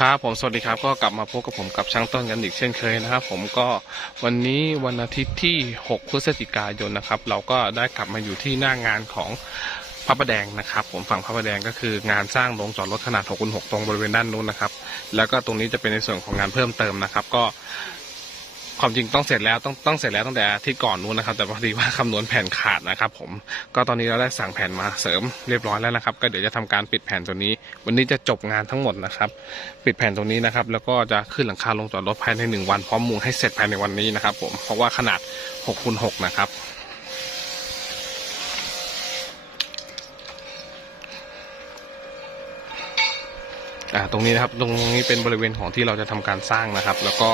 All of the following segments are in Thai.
ครับผมสวัสดีครับก็กลับมาพบกับผมกับช่างต้นกันอีกเช่นเคยนะครับ ผมก็วันนี้วันอาทิตย์ที่ 6 พฤศจิกายนนะครับ เราก็ได้กลับมาอยู่ที่หน้างานของพระประแดงนะครับ ผมฝั่งพระประแดงก็คืองานสร้างโรงจอดรถขนาด6คูณ6ตรงบริเวณด้านนู้นนะครับ แล้วก็ตรงนี้จะเป็นในส่วนของงานเพิ่มเติมนะครับ ก็ ความจริงต้องเสร็จแล้วต้องต้องเสร็จแล้วตั้งแต่ที่ก่อนนู้นนะครับ แต่พอดีว่าคำนวณแผ่นขาดนะครับ ผมก็ตอนนี้เราได้สั่งแผ่นมาเสริมเรียบร้อยแล้วนะครับ ก็เดี๋ยวจะทำการปิดแผ่นตัวนี้ วันนี้จะจบงานทั้งหมดนะครับ ปิดแผ่นตรงนี้นะครับ แล้วก็จะขึ้นหลังคาลงจอดรถภายในหนึ่งวันพร้อมมุงให้เสร็จภายในวันนี้นะครับ ผมเพราะว่าขนาด6คูณ6นะครับอ่าตรงนี้นะครับ ตรงนี้เป็นบริเวณของที่เราจะทำการสร้างนะครับ แล้วก็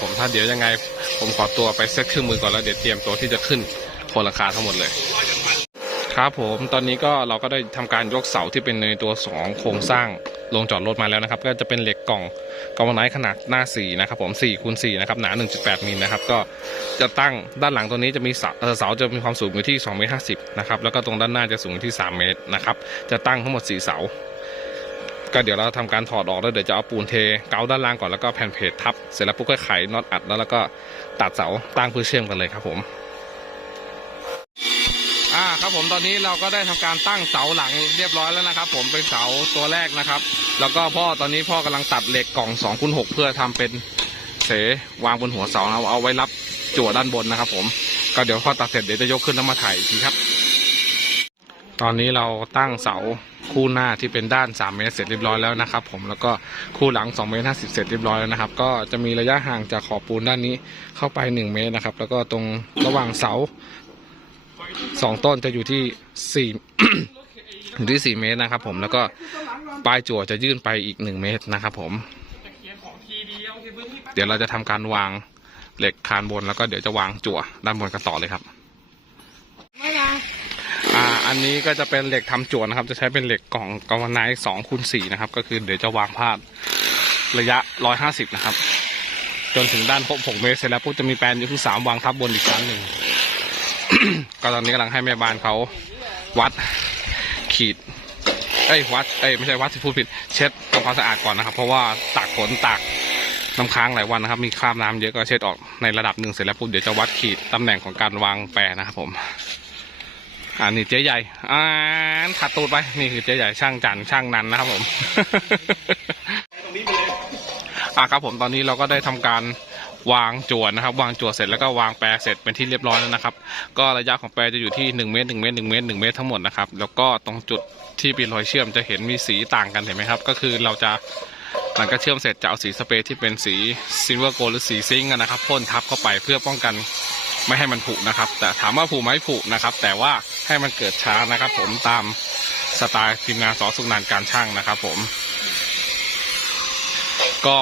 นะครับผมถ้าเดี๋ยวยังไง ผมขอตัวไปเซ็ตเครื่องมือก่อนแล้วเดี๋ยวเตรียมตัวที่จะขึ้นโคนราคาทั้งหมดเลย ครับผมตอนนี้ก็เราก็ได้ทำการยกเสาที่เป็นในตัวสองโครงสร้างลงจอดรถมาแล้วนะครับ ก็จะเป็นเหล็กกล่องกองไนขนาดหน้า4นะครับผม4คูณ4นะครับหนา 1.8มิลนะครับก็จะตั้งด้านหลังตัวนี้จะมีเสาเสาจะมีความสูงอยู่ที่2เมตร50นะครับแล้วก็ตรงด้านหน้าจะสูงอยู่ที่ 3 เมตรนะครับจะตั้งทั้งหมด 4 เสา ก็เดี๋ยวเราทำการถอดออกแล้วเดี๋ยวจะเอาปูนเทเกาด้านล่างก่อนแล้วก็แผ่นเพจทับ เสร็จแล้วปุ๊บก็ไขน็อตอัดแล้วแล้วก็ตัดเสาตั้งเพื่อเชื่อมกันเลยครับผมอ่าครับผมตอนนี้เราก็ได้ทำการตั้งเสาหลังเรียบร้อยแล้วนะครับ ผมเป็นเสาตัวแรกนะครับ แล้วก็พ่อตอนนี้พ่อกำลังตัดเหล็กกล่อง2คูณ6เพื่อทำเป็นเสวางบนหัวเสานะครับเอาไว้รับจั่วด้านบนนะครับ ผมก็เดี๋ยวพ่อตัดเสร็จเดี๋ยวจะยกขึ้นแล้วมาถ่ายอีกทีครับ ตอนนี้เราตั้งเสา คู่หน้าที่เป็นด้าน 3 เมตรเสร็จเรียบร้อยแล้วนะครับผมแล้วก็คู่หลัง2เมตร50 เสร็จเรียบร้อยแล้วนะครับ ก็จะมีระยะห่างจากขอบปูนด้านนี้เข้าไป 1 เมตรนะครับ แล้วก็ตรงระหว่างเสาสองต้นจะอยู่ที่4อยู่ที่4เมตรนะครับ ผมแล้วก็ปลายจั่วจะยื่นไปอีก 1 เมตรนะครับ ผม เดี๋ยวเราจะทำการวางเหล็กคานบนแล้วก็เดี๋ยวจะวางจั่วด้านบนกันต่อเลยครับ อันนี้ก็จะเป็นเหล็กทำจวนนะครับ จะใช้เป็นเหล็กกล่องกาวไนท์สองคูณสี่นะครับ ก็คือเดี๋ยวจะวางพาดระยะร้อยห้าสิบนะครับ จนถึงด้านครบหกเมตรเสร็จแล้วปุ๊บจะมีแปลนอยู่ที่สามวางทับบนอีกชั้นหนึ่งก็ตอนนี้กำลังให้แม่บ้านเขาวัดขีดเอ้ยวัดเอ้ยไม่ใช่วัดที่พูดผิดเช็ดทำความสะอาดก่อนนะครับ เพราะว่าตากฝนตากน้ำค้างหลายวันนะครับ มีคราบน้ำเยอะก็เช็ดออกในระดับหนึ่งเสร็จแล้วปุ๊บเดี๋ยวจะวัดขีดตำแหน่งของการวางแปรนะครับผม อ่านี่เจ๊ใหญ่อ่าขัดตูดไป นี่คือเจ๊ใหญ่ช่างจันช่างนันนะครับผมอ่าครับผมตอนนี้เราก็ได้ทำการวางจวนนะครับ วางจวนเสร็จแล้วก็วางแปรเสร็จเป็นที่เรียบร้อยแล้วนะครับ ก็ระยะของแปรจะอยู่ที่หนึ่งเมตรหนึ่งเมตรหนึ่งเมตรหนึ่งเมตรทั้งหมดนะครับแล้วก็ตรงจุดที่เป็นรอยเชื่อมจะเห็นมีสีต่างกันเห็นไหมครับ ก็คือเราจะหลังก็เชื่อมเสร็จจะเอาสีสเปรย์ที่เป็นสีซิลเวอร์โกลหรือสีซิงค์นะครับพ่นทับเข้าไปเพื่อป้องกัน ไม่ให้มันผุนะครับ แต่ถามว่าผุไหมผุนะครับ แต่ว่าให้มันเกิดช้านะครับ ผมตามสไตล์ทีมงานสอสุนานการช่างนะครับ ผม ก็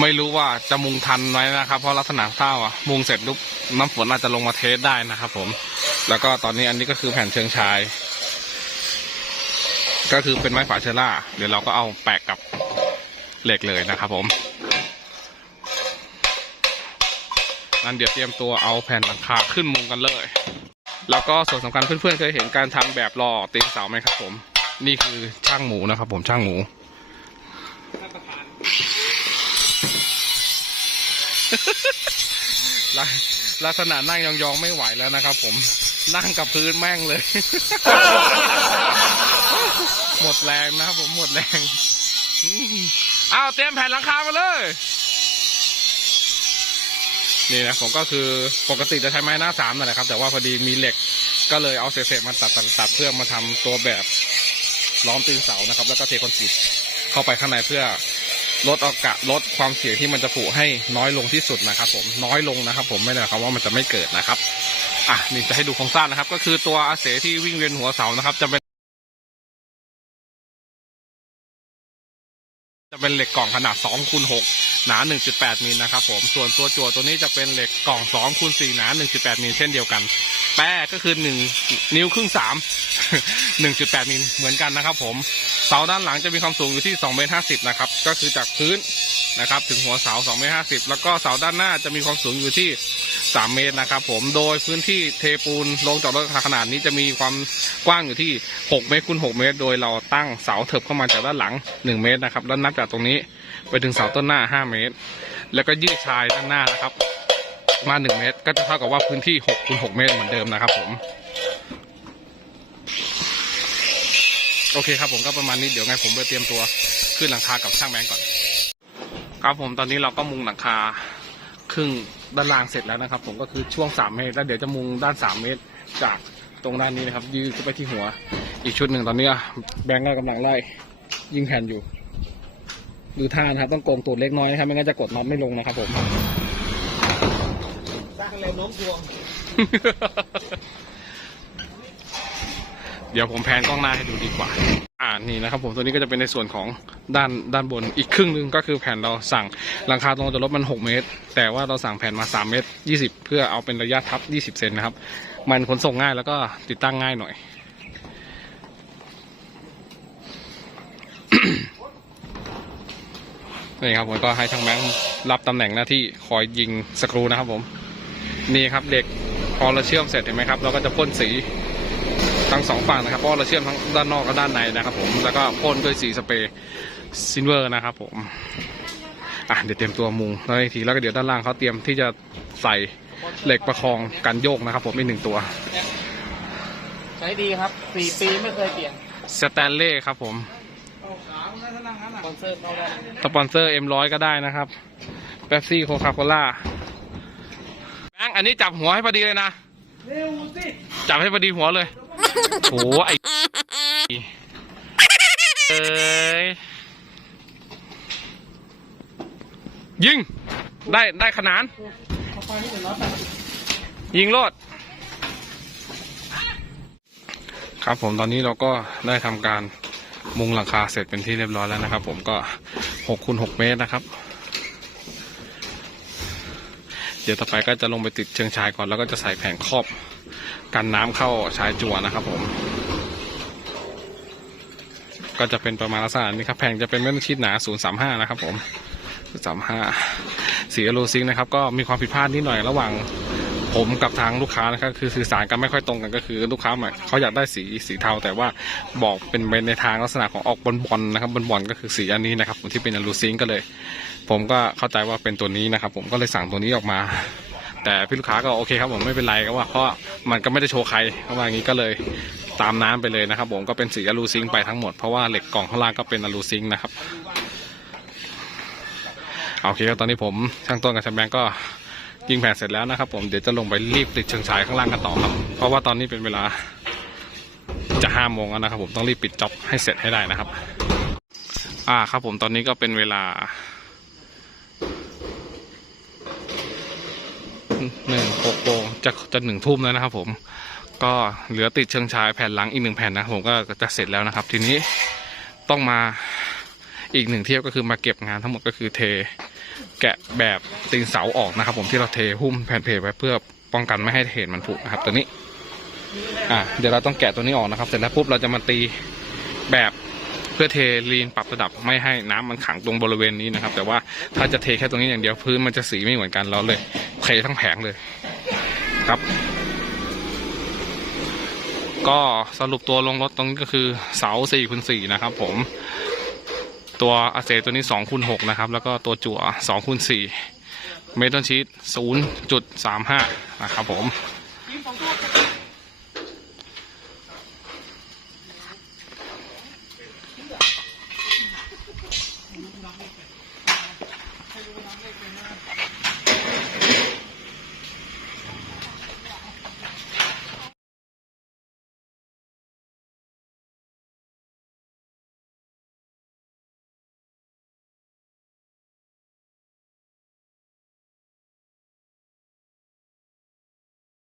ไม่รู้ว่าจะมุงทันไหมนะครับ เพราะลักษณะข้าอะมุงเสร็จลุกน้ำฝนอาจจะลงมาเทสได้นะครับ ผม แล้วก็ตอนนี้อันนี้ก็คือแผ่นเชิงชาย ก็คือเป็นไม้ฝาเชอร่า เดี๋ยวเราก็เอาแปะกับเหล็กเลยนะครับ ผม นั่นเดี๋ยวเตรียมตัวเอาแผ่นหลังคาขึ้นมุงกันเลย แล้วก็ส่วนสำคัญเพื่อนๆเคยเห็นการทำแบบหล่อตีนเสาไหมครับผม นี่คือช่างหมูนะครับผมช่างหมูลักลักษณะนั่งยองๆไม่ไหวแล้วนะครับผมนั่งกับพื้นแม่งเลย หมดแรงนะครับผมหมดแรง อ้าวเตรียมแผ่นหลังคามาเลย นี่นะผมก็คือปกติจะใช้ไม้หน้าสามนั่นแหละครับ แต่ว่าพอดีมีเหล็กก็เลยเอาเศษๆมาตัดตัดตัดเพื่อมาทำตัวแบบล้อมตีนเสานะครับ แล้วก็เทคอนกรีตเข้าไปข้างในเพื่อลดอากาศลดความเสี่ยงที่มันจะผุให้น้อยลงที่สุดนะครับ ผมน้อยลงนะครับ ผมไม่ได้ความว่ามันจะไม่เกิดนะครับอะนี่จะให้ดูโครงสร้างนะครับ ก็คือตัวอาเสที่วิ่งเวียนหัวเสานะครับจะเป็น จะเป็นเหล็กกล่องขนาด2คูณ6หนา 1.8มิลนะครับผมส่วนตัวจั่วตัวนี้จะเป็นเหล็กกล่อง2คูณ4หนา 1.8มิลเช่นเดียวกัน แป้ก็คือ 1 นิ้วครึ่ง 3 1.8มิลเหมือนกันนะครับผมเสาด้านหลังจะมีความสูงอยู่ที่2เมตร50นะครับก็คือจากพื้นนะครับถึงหัวเสา2เมตร50แล้วก็เสาด้านหน้าจะมีความสูงอยู่ที่ 3 เมตรนะครับ ผมโดยพื้นที่เทปูนลงจอดรถขนาดนี้จะมีความกว้างอยู่ที่ 6 เมตรคูณ6เมตร โดยเราตั้งเสาเถิบเข้ามาจากด้านหลัง 1 เมตรนะครับแล้วนับจากตรงนี้ไปถึงเสาต้นหน้า 5 เมตร แล้วก็ยืดชายด้านหน้านะครับ มา 1 เมตร ก็จะเท่ากับว่าพื้นที่6คูณ6เมตรเหมือนเดิมนะครับ ผมโอเคครับผมก็ประมาณนี้เดี๋ยวไงผมไปเตรียมตัวขึ้นหลังคากับช่างแบงก์ก่อน ครับผมตอนนี้เราก็มุงหลังคา ครึ่งด้านล่างเสร็จแล้วนะครับ ผมก็คือช่วง 3 เมตร แล้วเดี๋ยวจะมุงด้าน 3 เมตร จากตรงด้านนี้นะครับ ยืดขึ้นไปที่หัว อีกชุดหนึ่งตอนนี้อะแบงก์ก็กำลังไล่ยิงแผ่นอยู่ดูท่านะครับต้องโกงตูดเล็กน้อยนะครับไม่งั้นจะกดน็อตไม่ลงนะครับผมสร้างแรงโน้มถ่วง เดี๋ยวผมแพนกล้องหน้าให้ดูดีกว่า อ่านี่นะครับผมตัวนี้ก็จะเป็นในส่วนของด้านด้านบนอีกครึ่งหนึงก็คือแผ่นเราสั่งหลังคาตรงจะลดมัน 6 เมตร แต่ว่าเราสั่งแผ่นมา 3 เมตร 20 เพื่อเอาเป็นระยะทับ 20 เซนนะครับ มันขนส่งง่ายแล้วก็ติดตั้งง่ายหน่อยนี่ครับผมก็ให้ช่างแบงค์รับตำแหน่งหน้าที่คอยยิงสกรูนะครับผม นี่ครับเด็กพอเราเชื่อมเสร็จเห็นไหมครับ เราก็จะพ่นสี ทั้งสองฝั่งนะครับเพราะเราเชื่อมทั้งด้านนอกและด้านในนะครับผมแล้วก็พ่นด้วยสีสเปรย์ซินเวอร์นะครับผมอะเดี๋ยวเตรียมตัวมุงแล้วอีกทีแล้วก็เดี๋ยวด้านล่างเขาเตรียมที่จะใส่เหล็กประคองกันโยกนะครับ ผมอีกหนึ่งตัวใช้ดีครับสี่ปีไม่เคยเปลี่ยนสแตนเล่ครับผมคอนเสิร์ตเราได้สปอนเซอร์เอ็มร้อยก็ได้นะครับเป๊ปซี่โคคาโคล่าแบงค์อันนี้จับหัวให้พอดีเลยนะเร็วสิจับให้พอดีหัวเลย โหไอเอ้ยยิง ได้ได้ขนานเอาไฟให้ถึงร้อยแปดสิบยิงโลด ครับผมตอนนี้เราก็ได้ทำการมุงหลังคาเสร็จเป็นที่เรียบร้อยแล้วนะครับ ผมก็หกคูณหกเมตรนะครับ เดี๋ยวต่อไปก็จะลงไปติดเชิงชายก่อนแล้วก็จะใส่แผงครอบ กันน้ำเข้าชายจั่วนะครับผม ก็จะเป็นประมาณลักษณะนี้ครับแผงจะเป็นเม็ดชีดหนา 035 นะครับผม 035 สีอลูซิงนะครับก็มีความผิดพลาดนิดหน่อยระหว่างผมกับทางลูกค้านะครับคือสื่อสารกันไม่ค่อยตรงกันก็คือลูกค้าหมายเขาอยากได้สีสีเทา แต่ว่าบอกเป็นไปในทางลักษณะของออกบอลบอลนะครับบอลบอลก็คือสีอันนี้นะครับผมที่เป็นอลูซิงก็เลย ผมก็เข้าใจว่าเป็นตัวนี้นะครับ ผมก็เลยสั่งตัวนี้ออกมา แต่พี่ลูกค้าก็โอเคครับผมไม่เป็นไรก็ว่าเพราะมันก็ไม่ได้โชว์ใครเพราะว่างนี้ก็เลยตามน้ำไปเลยนะครับผมก็เป็นสีอลูซิงไปทั้งหมดเพราะว่าเหล็กกล่องข้างล่างก็เป็นอลูซิงนะครับโอเคครับตอนนี้ผมช่างต้นกับช่างแบงก์ก็ยิงแผ่นเสร็จแล้วนะครับ ผมเดี๋ยวจะลงไปรีบติดเชิงชายข้างล่างกันต่อครับ เพราะว่าตอนนี้เป็นเวลาจะห้าโมงแล้วนะครับ ผมต้องรีบปิดจ็อบให้เสร็จให้ได้นะครับ อ่าครับผมตอนนี้ก็เป็นเวลา หนึ่งหกโมงจะจะหนึ่งทุ่มแล้วนะครับ ผมก็เหลือติดเชิงชายแผ่นหลังอีกหนึ่งแผ่นนะผมก็จะเสร็จแล้วนะครับ ทีนี้ต้องมาอีกหนึ่งเทียวก็คือมาเก็บงานทั้งหมดก็คือเทแกะแบบตีนเสาออกนะครับ ผมที่เราเทหุ้มแผ่นเพจไว้เพื่อป้องกันไม่ให้เหตุมันผุนะครับ ตัวนี้อะเดี๋ยวเราต้องแกะตัวนี้ออกนะครับ เสร็จแล้วปุ๊บเราจะมาตีแบบเพื่อเทลีนปรับระดับไม่ให้น้ำมันขังตรงบริเวณนี้นะครับ แต่ว่าถ้าจะเทแค่ตรงนี้อย่างเดียวพื้นมันจะสีไม่เหมือนกันเราเลย เคทั้งแผงเลยครับ ก็สรุปตัวลงรถตรงนี้ก็คือเสา4ี่คูณสี่นะครับ ผม ตัวอาเซตัวนี้2คูณหนะครับ แล้วก็ตัวจั่ว2คูณสี่เมตรชีตศูนย์จุดสามห้านะครับผม